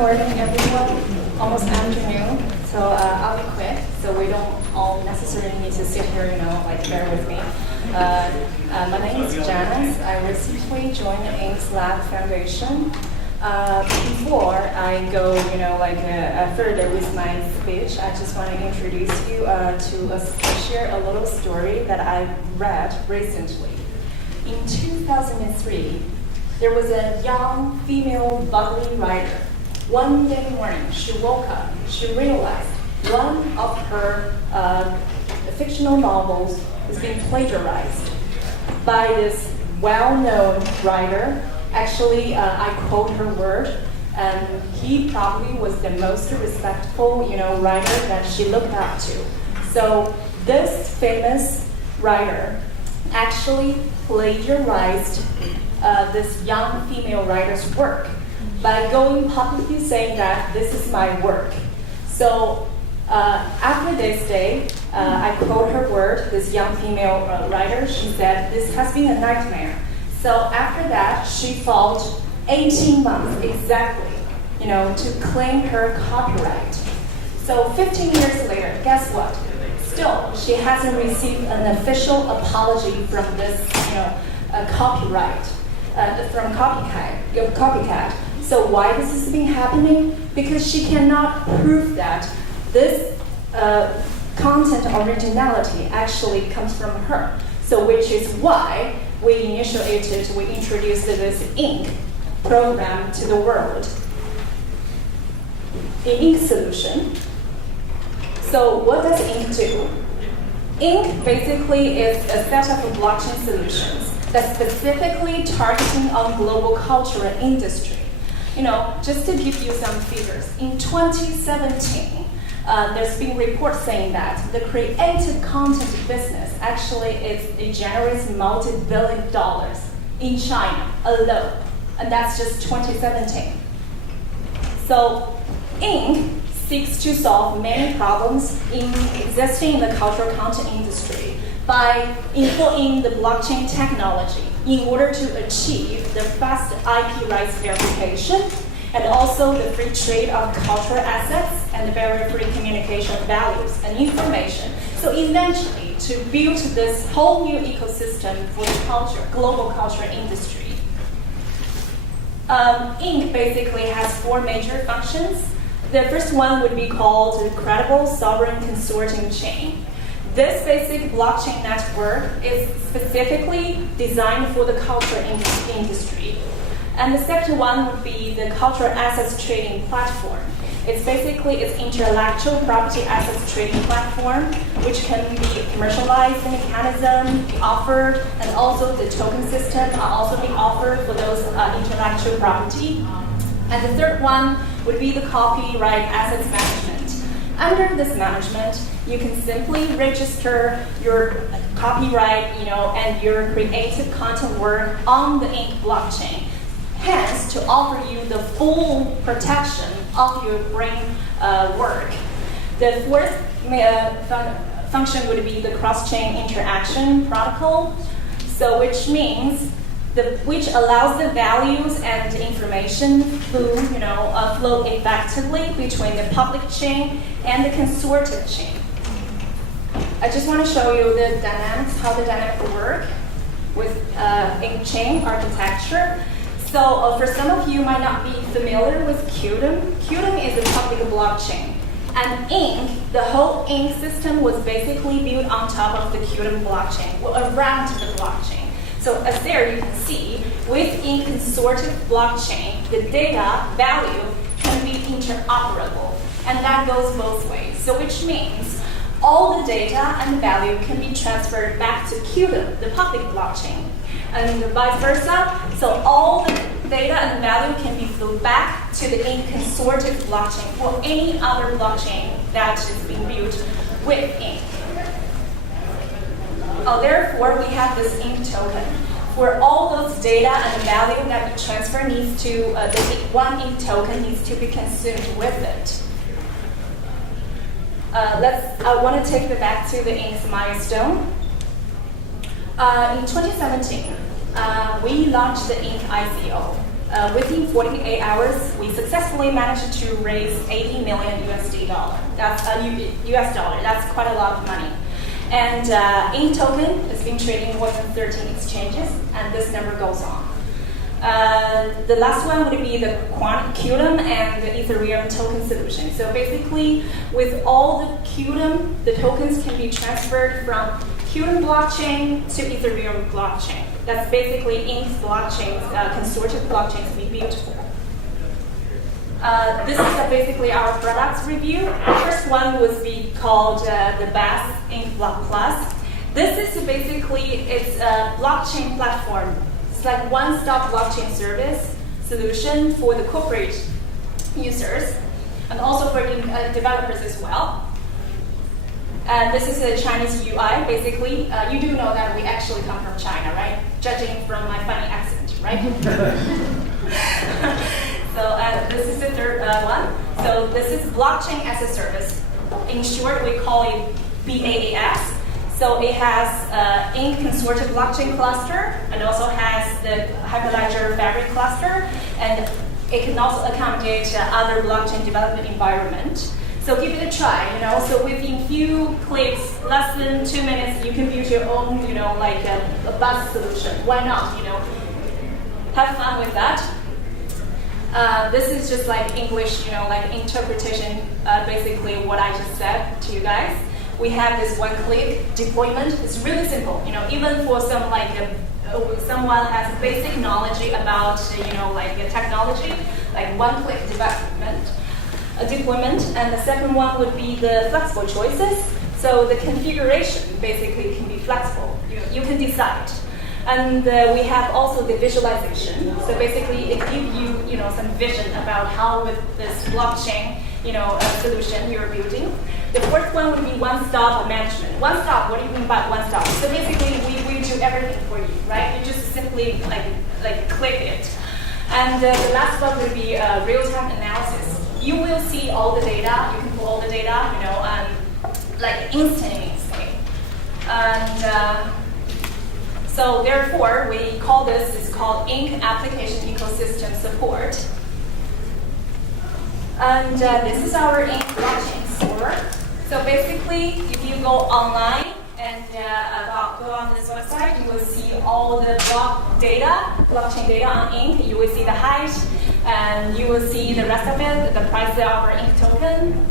morning, everyone. Almost afternoon, so I'll be quick, so we don't all necessarily need to sit here, bear with me. My name is Janice. I recently joined the Inks Lab Foundation. Before I go, further with my speech, I just want to introduce you to share a little story that I read recently. In 2003, there was a young female bubbly writer. One day morning, she woke up. She realized one of her fictional novels was being plagiarized by this well-known writer. Actually, I quote her word, and he probably was the most respectful, writer that she looked up to. So this famous writer actually plagiarized this young female writer's work by going publicly saying that this is my work. So after this day, I quote her word, this young female writer, she said, "This has been a nightmare." So after that, she fought 18 months exactly, to claim her copyright. So 15 years later, guess what? Still, she hasn't received an official apology from this, copyright, from copycat. So why this is being happening? Because she cannot prove that this content originality actually comes from her. So which is why we introduced this Ink program to the world. The Ink solution. So what does Ink do? Ink basically is a set of blockchain solutions that specifically targeting on global culture and industry. Just to give you some figures, in 2017, there's been reports saying that the creative content business actually it generates multi-billion dollars in China alone, and that's just 2017. So Ink seeks to solve many problems existing in the cultural content industry by employing the blockchain technology in order to achieve the fast IP rights verification and also the free trade of cultural assets and the very free communication values and information. So eventually, to build this whole new ecosystem for the global culture industry. Ink basically has 4 major functions. The first one would be called the Credible Sovereign Consortium Chain. This basic blockchain network is specifically designed for the culture industry. And the second one would be the cultural assets trading platform. It's intellectual property assets trading platform, which can be commercialized mechanism, be offered, and also the token system are also being offered for those intellectual property. And the third one would be the copyright assets management. Under this management, you can simply register your copyright, and your creative content work on the Ink blockchain. Hence, to offer you the full protection of your brain work. The fourth function would be the cross-chain interaction protocol, which allows the values and the information flow effectively between the public chain and the consortium chain. I just want to show you the dynamics, how the dynamics work with Ink chain architecture. So for some of you might not be familiar with Qtum. Qtum is a public blockchain. And Ink, the whole Ink system was basically built on top of the Qtum blockchain, around the blockchain. So as there you can see, with Ink consortium blockchain, the data value can be interoperable. And that goes both ways. So which means all the data and value can be transferred back to Qtum, the public blockchain. And vice versa, so all the data and value can be flowed back to the Ink consortium blockchain or any other blockchain that is being built with Ink. Therefore, we have this Ink token. Where all those data and value that we transfer needs to, the one Ink token needs to be consumed with it. I want to take it back to the Ink's milestone. In 2017, we launched the Ink ICO. within 48 hours, we successfully managed to raise 80 million USD dollar. That's US dollar. That's quite a lot of money. And INC token has been trading more than 13 exchanges, and this number goes on. The last one would be the Qtum and the Ethereum token solution. So basically, with all the Qtum, the tokens can be transferred from Qtum blockchain to Ethereum blockchain. That's basically INC's blockchains, consortium blockchains we built for. This is basically our products review. The first one was called the BAS INC Block Plus. This is basically, it's a blockchain platform. It's like one-stop blockchain service solution for the corporate users and also for developers as well. And this is a Chinese UI, basically. You do know that we actually come from China, right? Judging from my funny accent, right? So this is the third one. So this is blockchain as a service. In short, we call it BaaS. So it has INC consortium blockchain cluster and also has the Hyperledger Fabric cluster, and it can also accommodate other blockchain development environment. So give it a try, So within few clicks, less than 2 minutes, you can build your own, like a buzz solution. Why not, Have fun with that. This is just like English, like interpretation, basically what I just said to you guys. We have this one-click deployment. It's really simple, even for some someone has basic knowledge about, technology, like one-click deployment. And the second one would be the flexible choices. So the configuration basically can be flexible. You can decide. And we have also the visualization. So basically, it gives you, some vision about how with this blockchain, solution you're building. The fourth one would be one-stop management. One-stop, what do you mean by one-stop? So basically, we do everything for you, right? You just simply like click it. And the last one would be real-time analysis. You will see all the data. You can pull all the data, like instantaneously. And so therefore, we call this, it's called INC Application Ecosystem Support. And this is our INC blockchain store. So basically, if you go online and go on this website, you will see all the blockchain data on INC. You will see the height, and you will see the rest of it, the price of our INC token.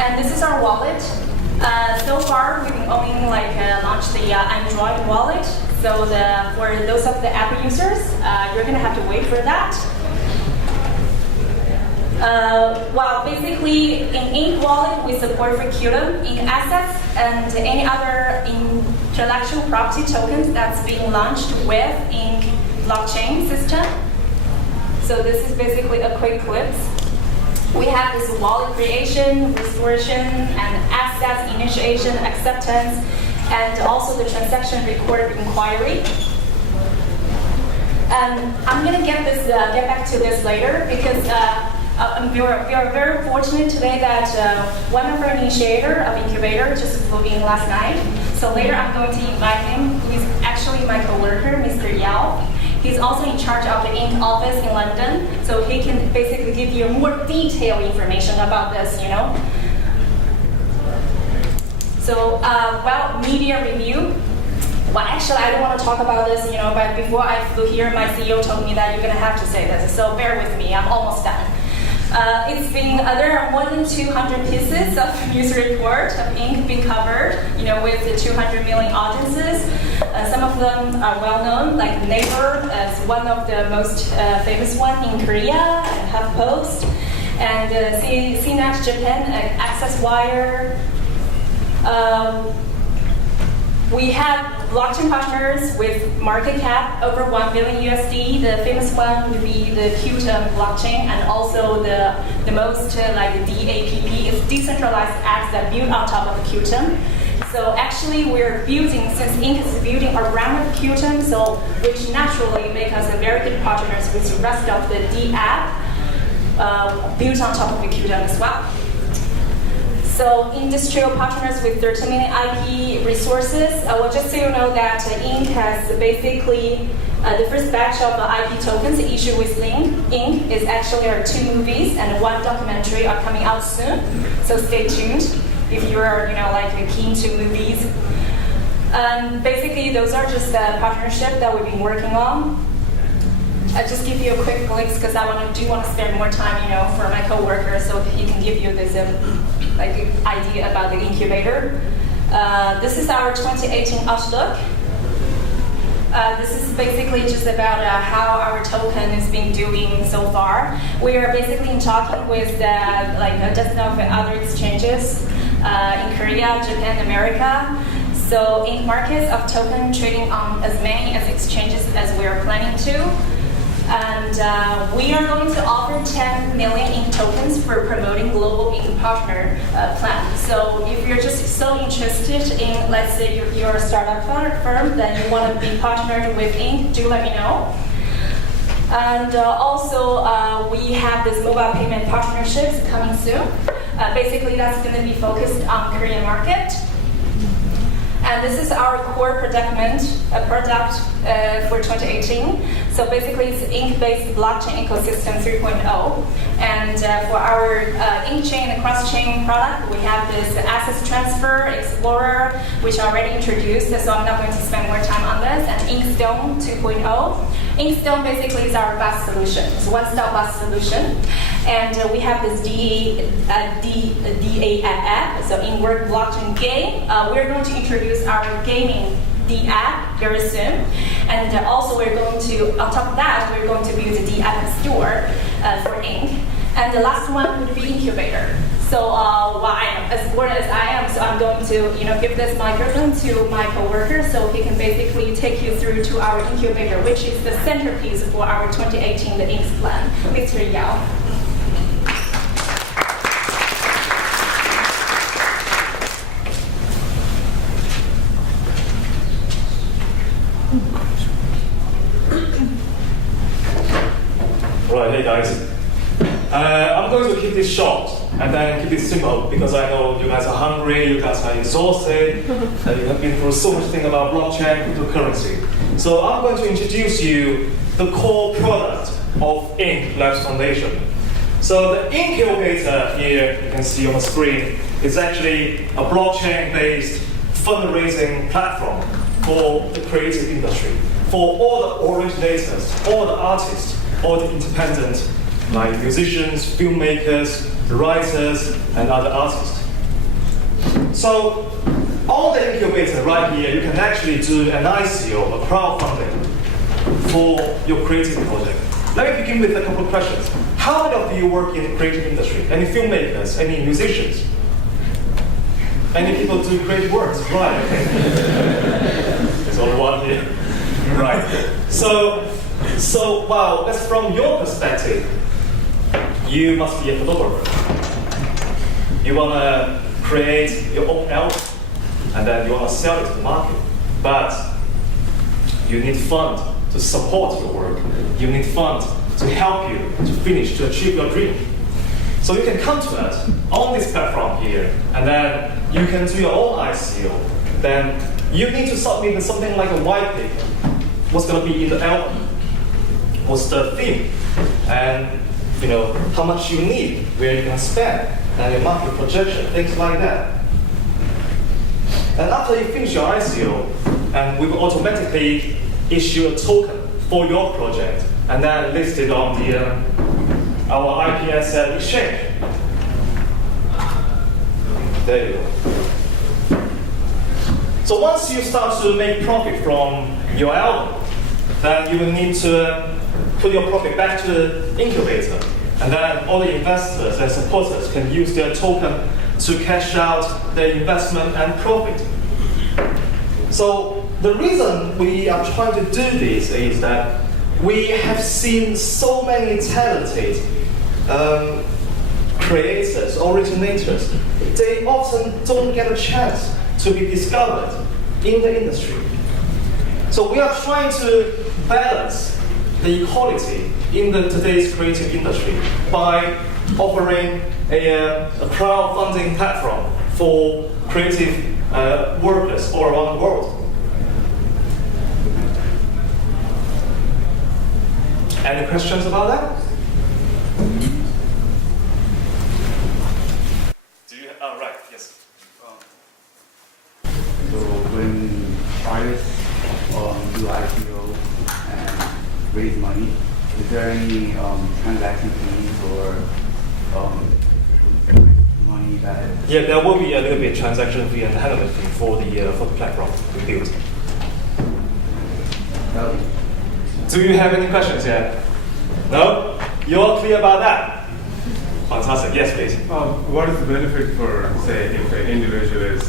And this is our wallet. So far, we've been only launched the Android wallet. So for those of the app users, you're going to have to wait for that. Well, basically, in INC wallet, we support for Qtum, INC assets, and any other intellectual property tokens that's being launched with INC blockchain system. So this is basically a quick clip. We have this wallet creation, restoration, and access initiation, acceptance, and also the transaction record inquiry. And I'm going to get back to this later because we are very fortunate today that one of our initiator of incubator just flew in last night. So later I'm going to invite him, who is actually my coworker, Mr. Yao. He's also in charge of the INC office in London, so he can basically give you more detailed information about this, So, media review. Well, actually, I don't want to talk about this, but before I flew here, my CEO told me that you're going to have to say this, so bear with me, I'm almost done. There are more than 200 pieces of news report of INC being covered, with the 200 million audiences. Some of them are well known, like Naver as one of the most famous one in Korea, HuffPost, and CNET Japan, AccessWire. We have blockchain partners with market cap over 1 billion USD. The famous one would be the Qtum blockchain, and also the most like the DAPP is decentralized apps that build on top of Qtum. So actually, we're building, since INC is building around Qtum, so which naturally make us a very good partners with the rest of the D app built on top of the Qtum as well. So industrial partners with 13 million IP resources. Well, just so you know that INC has basically The first batch of IP tokens issued with Inc. is actually our 2 movies and 1 documentary are coming out soon. So stay tuned if you're, keen to movies. Basically, those are just the partnership that we've been working on. I'll just give you a quick glimpse because I do want to spend more time, for my coworkers, so he can give you this idea about the incubator. This is our 2018 outlook. This is basically just about how our token has been doing so far. We are basically talking with a dozen of other exchanges in Korea, Japan, America. So in markets of token trading on as many as exchanges as we are planning to. And we are going to offer 10 million Inc. tokens for promoting global Inc. partner plan. So if you're just so interested in, let's say you're a startup firm, then you want to be partnered with Inc., do let me know. And also we have this mobile payment partnerships coming soon. Basically that's going to be focused on Korean market. And this is our core product for 2018. So basically, it's Inc-based blockchain ecosystem 3.0. And for our in-chain and cross-chain product, we have this Assets Transfer, Explorer, which I already introduced, so I'm not going to spend more time on this, and Inkstone 2.0. Inkstone basically is our bus solution. It's a one-stop bus solution. And we have this DA app, so in-work blockchain game. We're going to introduce our gaming D app very soon. And also we're going to, on top of that, we're going to build the D app store for Inc. And the last one would be incubator. So while I am as bored as I am, so I'm going to give this microphone to my coworker so he can basically take you through to our incubator, which is the centerpiece for our 2018 the Inc. plan. Mr. Yao. Right, hey guys. I'm going to keep this short and then keep it simple because I know you guys are hungry, you guys are exhausted, and you have been through so much thing about blockchain, cryptocurrency. So I'm going to introduce you the core product of Inc. Labs Foundation. So the incubator here, you can see on the screen, is actually a blockchain-based fundraising platform for the creative industry, for all the originators, all the artists, all the independent, like musicians, filmmakers, writers, and other artists. So on the incubator right here, you can actually do an ICO, a crowdfunding, for your creative project. Let me begin with a couple of questions. How many of you work in the creative industry? Any filmmakers? Any musicians? Any people do creative works? Right, okay. There's only one here. Right. So, wow, that's from your perspective. You must be a photographer. You want to create your own album, and then you want to sell it to the market. But you need funds to support your work. You need funds to help you to finish, to achieve your dream. So you can come to us on this platform here, and then you can do your own ICO. Then you need to submit something like a white paper. What's going to be in the album? What's the theme? And how much you need, where you can spend, and your market projection, things like that. And after you finish your ICO, and we will automatically issue a token for your project, and then list it on our IPS exchange. There you go. So once you start to make profit from your album, then you will need to put your profit back to the incubator. And then all the investors and supporters can use their token to cash out their investment and profit. So the reason we are trying to do this is that we have seen so many talented creators, originators. They often don't get a chance to be discovered in the industry. So we are trying to balance the equality in today's creative industry by offering a crowdfunding platform for creative workers all around the world. Any questions about that? Do you? Oh, right. Yes. So when artists do IPO and raise money, is there any transaction fees or money that? Yeah, there will be a little bit transaction fee and handling fee for the platform we built. Do you have any questions yet? No? You're clear about that? Fantastic. Yes, please. What is the benefit for, say, if an individual is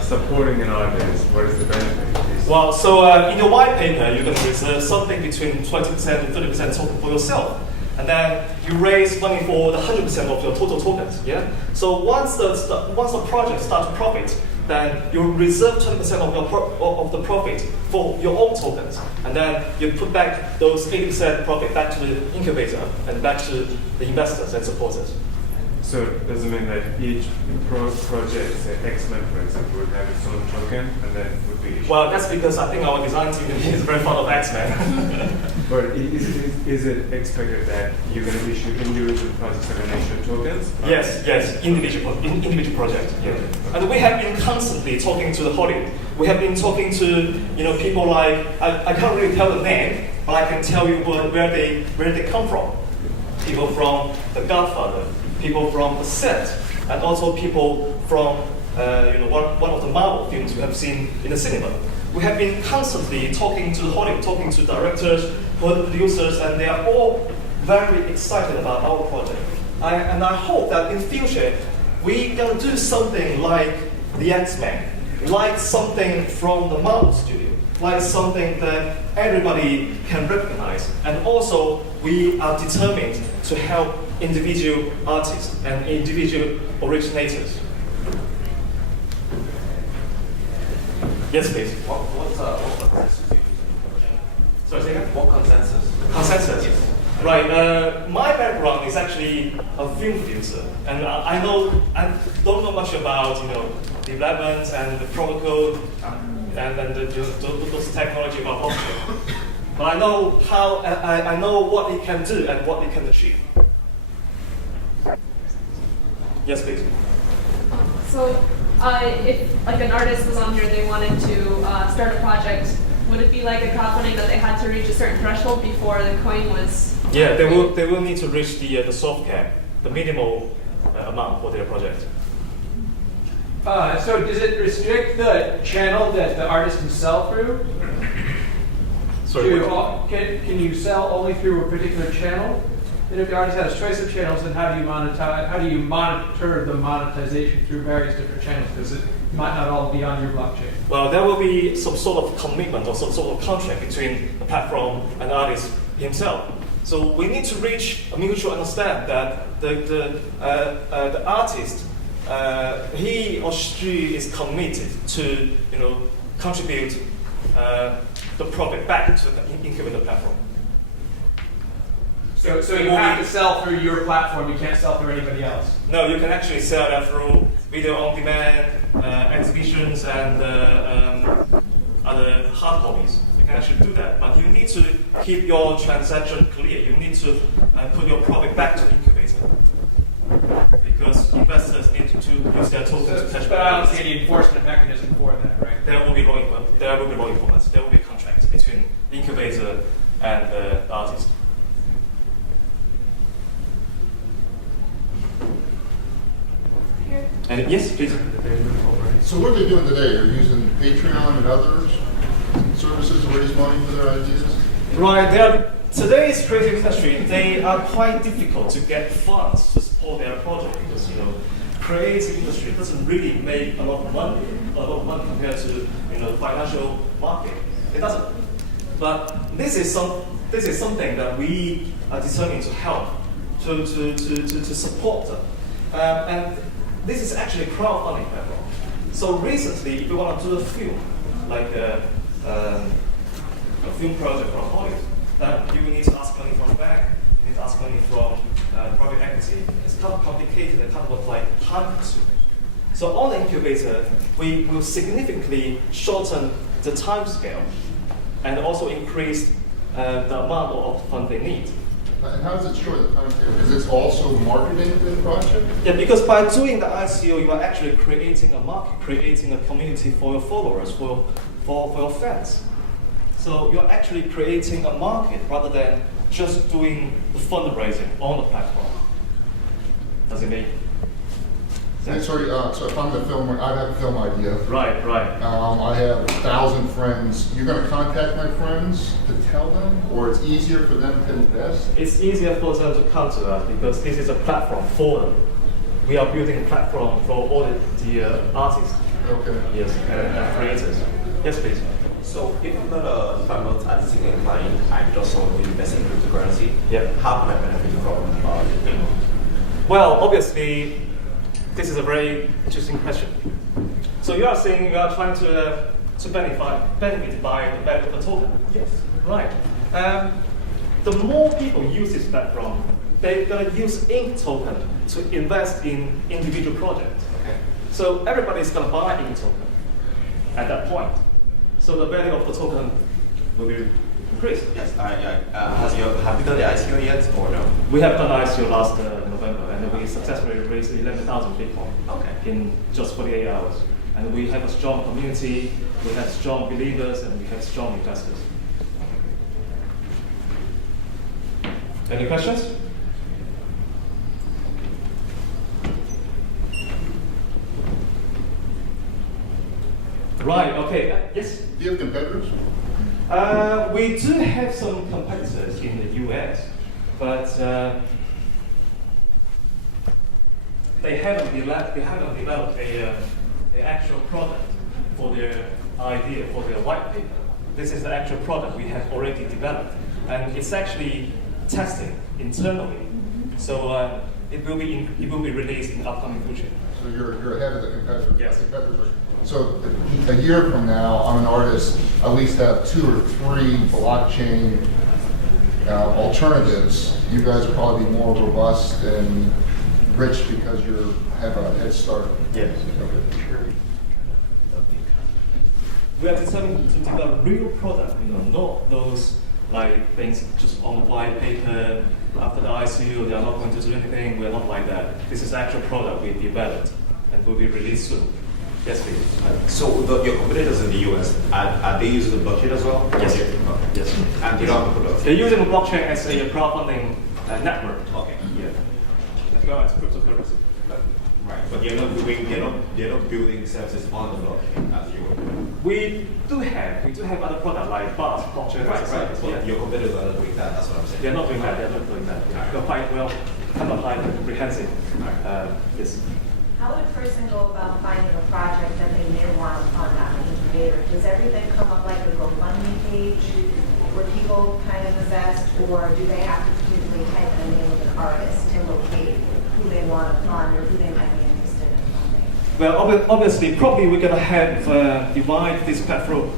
supporting an artist? What is the benefit? Well, so in your white paper, you can reserve something between 20% and 30% token for yourself. And then you raise money for the 100% of your total tokens. Yeah. So once the project starts to profit, then you reserve 20% of the profit for your own tokens, and then you put back those 80% profit back to the incubator and back to the investors and supporters. So does it mean that each project, say X-Men for example, would have its own token, and then would be? Well, that's because I think our design team is very fond of X-Men. But is it expected that you're going to issue individual projects are going to issue tokens? Yes, individual project. Yeah. And we have been constantly talking to the Hollywood. We have been talking to people like I can't really tell the name, but I can tell you where they come from. People from The Godfather, people from The Set, and also people from one of the Marvel films we have seen in the cinema. We have been constantly talking to Hollywood, talking to directors, producers, and they are all very excited about our project. And I hope that in future, we're going to do something like the X-Men, like something from the Marvel studio, like something that everybody can recognize. And also, we are determined to help individual artists and individual originators. Yes, please. What consensus do you use in the project? Sorry, say again? What consensus? Consensus. Yes. Right. My background is actually a film producer, and I don't know much about development and the protocol and those technology about blockchain. But I know I know what it can do and what it can achieve. Yes, please. So, if like an artist was on here, they wanted to start a project, would it be like a crowdfunding that they had to reach a certain threshold before the coin was? Yeah, they will need to reach the soft cap, the minimal amount for their project. So does it restrict the channel that the artist can sell through? Sorry. Can you sell only through a particular channel? And if the artist has choice of channels, then how do you monetize? How do you monitor the monetization through various different channels? Because it might not all be on your blockchain. Well, there will be some sort of commitment or some sort of contract between the platform and the artist himself. So we need to reach a mutual understanding that the artist, he or she is committed to contribute the profit back to the incubator platform. So you have to sell through your platform. You can't sell through anybody else. No, you can actually sell that through video on demand, exhibitions, and other hard copies. You can actually do that, but you need to keep your transaction clear. You need to put your profit back to the incubator because investors need to use their tokens to catch. But I don't see any enforcement mechanism for that, right? There will be law enforcement. There will be law enforcement. There will be contracts between the incubator and the artist. And yes, please. So what are they doing today? They're using Patreon and others services to raise money for their ideas? Right. Today's creative industry, they are quite difficult to get funds to support their project because creative industry doesn't really make a lot of money compared to the financial market. It doesn't. But this is something that we are determined to help to support them. And this is actually a crowdfunding platform. So recently, if you want to do a film, like a film project from Hollywood, you will need to ask money from the bank, you need to ask money from private equity. It's kind of complicated and kind of like time-consuming. So on the incubator, we will significantly shorten the time scale and also increase the amount of fund they need. And how does it show the timetable? Because it's also marketing the project? Yeah, because by doing the ICO, you are actually creating a market, creating a community for your followers, for your fans. So you're actually creating a market rather than just doing the fundraising on the platform. Does it make sense? Sorry, so if I'm the filmer, I have a film idea. Right. I have 1,000 friends. You're going to contact my friends to tell them, or it's easier for them to invest? It's easier for them to come to us because this is a platform for them. We are building a platform for all the artists, Okay. yes, and creators. Yes, please. So if I'm not artistic inclined, I just want to invest in cryptocurrency. Yeah. How can I benefit from it? Well, obviously, this is a very interesting question. So you are saying you are trying to benefit by the value of the token. Yes. Right. The more people use this platform, they're going to use Ink token to invest in individual projects. Okay. So everybody's going to buy Ink token at that point. So the value of the token will be increased. Yes. Have you done the ICO yet or no? We have done ICO last November, and we successfully raised 11,000 Bitcoin in just 48 hours. And we have a strong community, we have strong believers, and we have strong investors. Any questions? Right, okay, yes? Do you have competitors? We do have some competitors in the US, but they haven't developed an actual product for their idea, for their white paper. This is the actual product we have already developed, and it's actually testing internally. So it will be released in the upcoming future. So you're ahead of the competitors? Yes. So a year from now, I'm an artist, I at least have 2 or 3 blockchain alternatives. You guys will probably be more robust and rich because you have a head start. Yes. We are determined to develop real product, not those like things just on the white paper. After the ICO, they are not going to do anything. We're not like that. This is actual product we developed and will be released soon. Yes, please. So your competitors in the US, are they using the blockchain as well? Yes. Okay. Yes. And they don't have a product? They're using the blockchain as a crowdfunding network. Okay. Yeah. As well as cryptocurrency. Right. But they're not building services on the blockchain as you would. We do have other products like BAS, blockchain as a service. But Yeah. your competitors are not doing that. That's what I'm saying. They're not doing that. They're quite well, kind of like comprehensive. Yes. How would a person go about finding a project that they may want to fund on an incubator? Does everything come up like a GoFundMe page where people kind of invest, or do they have to particularly type in the name of an artist to locate who they want to fund or who they might be interested in funding? Well, obviously, probably we're gonna have divide this platform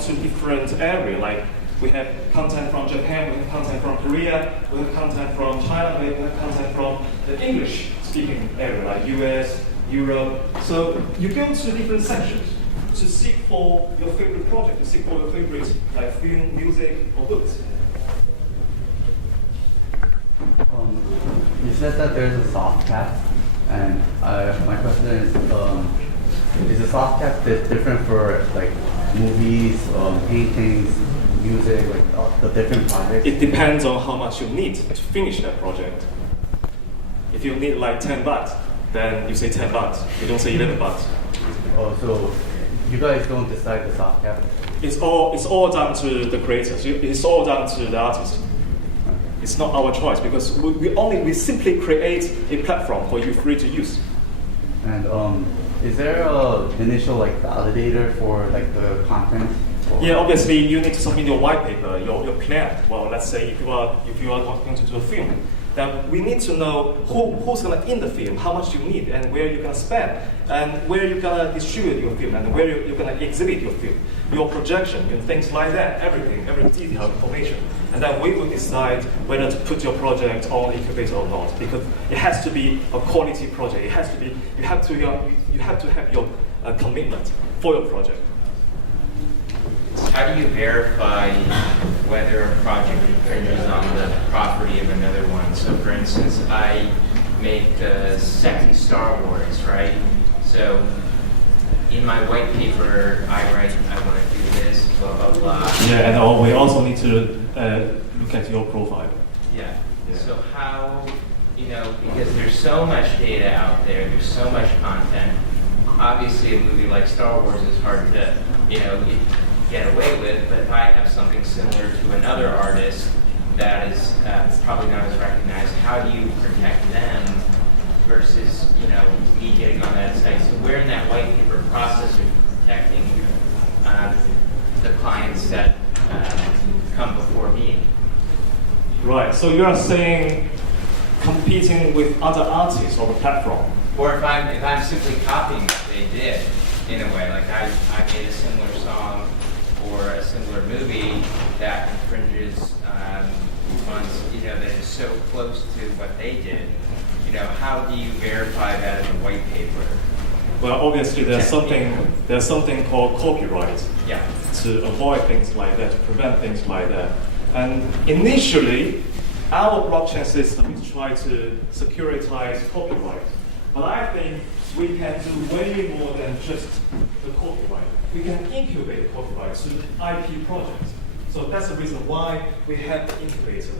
to different areas. Like we have content from Japan, we have content from Korea, we have content from China, we have content from the English-speaking area, like US, Europe. So you go to different sections to seek for your favorite project, to seek for your favorite like film, music, or books. You said that there's a soft cap, and my question is the soft cap different for like movies, paintings, music, like the different projects? It depends on how much you need to finish that project. If you need like 10 baht, then you say 10 baht. You don't say 11 baht. Oh, so you guys don't decide the soft cap? It's all down to the creators. It's all down to the artist. It's not our choice because we simply create a platform for you free to use. And is there a initial like validator for like the content? Yeah, obviously you need to submit your white paper, your plan. Well, let's say if you are going to do a film, then we need to know who's going to in the film, how much you need, and where you're going to spend, and where you're going to distribute your film, and where you're going to exhibit your film, your projection, things like that, everything, every detailed information. And then we will decide whether to put your project on incubator or not, because it has to be a quality project. It has to be, you have to have your commitment for your project. How do you verify whether a project infringes on the property of another one. So for instance, I make sexy Star Wars, right? So in my white paper, I write, I want to do this, blah, blah, blah. Yeah, and we also need to look at your profile. Yeah. Yeah. So how, because there's so much data out there, there's so much content. Obviously, a movie like Star Wars is hard to, get away with, but if I have something similar to another artist that is probably not as recognized, how do you protect them versus, me getting on that site? So we're in that white paper process of protecting the clients that come before me. Right, so you are saying competing with other artists on the platform. Or if I'm simply copying what they did in a way, like I made a similar song or a similar movie that infringes on, that is so close to what they did. How do you verify that in the white paper? Well, obviously there's something called copyright. Yeah. To avoid things like that, to prevent things like that. And initially, our blockchain system is trying to securitize copyright. But I think we can do way more than just the copyright. We can incubate copyright to IP projects. So that's the reason why we have the incubator.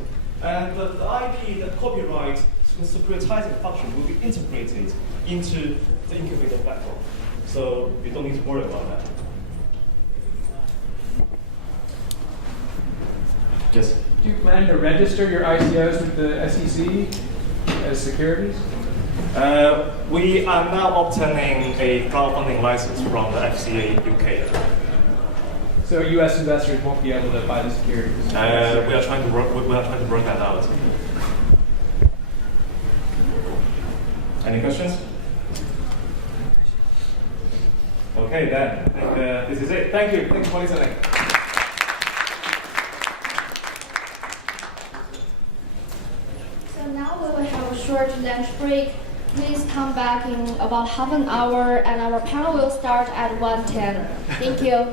And the IP, the copyright, the securitizing function will be integrated into the incubator platform. So you don't need to worry about that. Yes? Do you plan to register your ICOs with the SEC as securities? We are now obtaining a crowdfunding license from the FCA UK. So U.S. investors won't be able to buy the securities? We are trying to work that out. Any questions? Okay, then. I think this is it. Thank you. Thanks for listening. So now we will have a short lunch break. Please come back in about half an hour, and our panel will start at 1:10. Thank you.